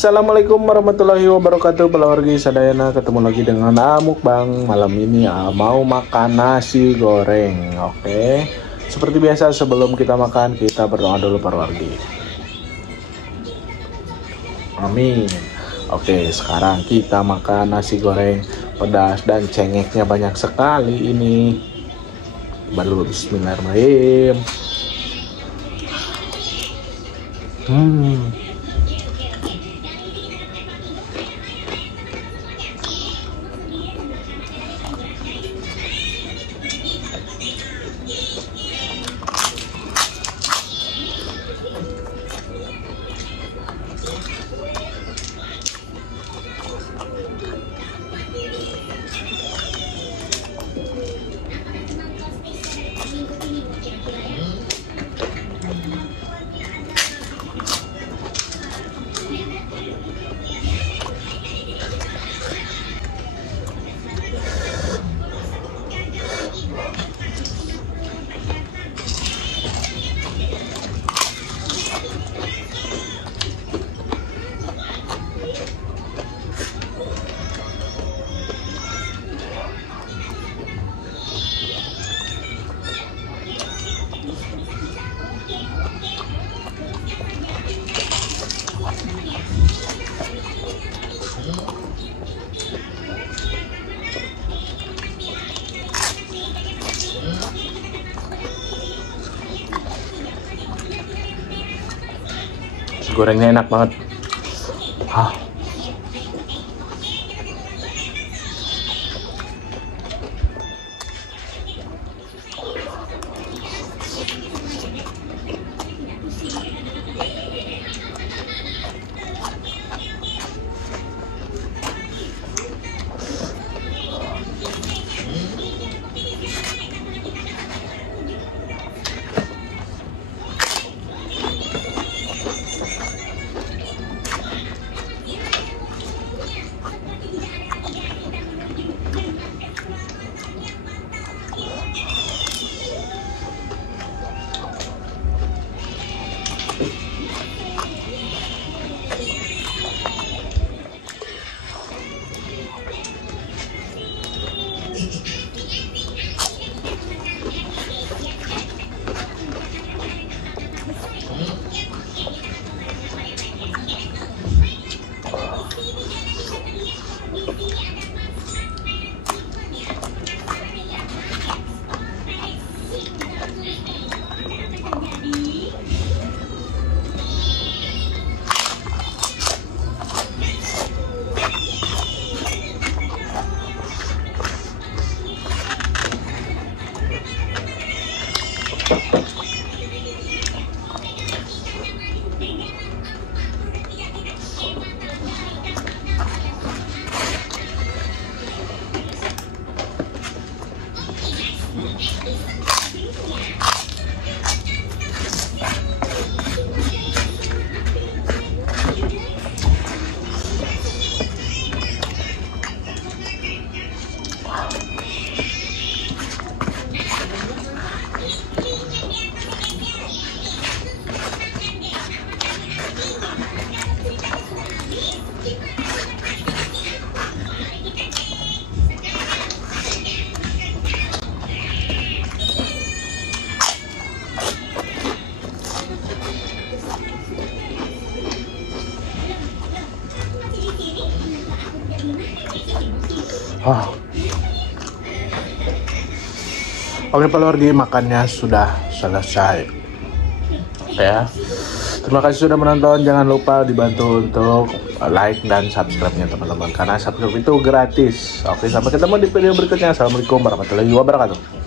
Assalamualaikum warahmatullahi wabarakatuh. Keluarga sadayana, ketemu lagi dengan Amuk Bang. Malam ini mau makan nasi goreng. Oke. Seperti biasa sebelum kita makan, kita berdoa dulu para wargi. Amin. Oke, sekarang kita makan nasi goreng pedas dan cengeknya banyak sekali ini. Baru bismillahirrahmanirrahim. Gorengnya enak banget. Oke, keluarga, makannya sudah selesai. Ya, terima kasih sudah menonton. Jangan lupa dibantu untuk like dan subscribe-nya teman-teman, karena subscribe itu gratis. Oke, sampai ketemu di video berikutnya. Assalamualaikum warahmatullahi wabarakatuh.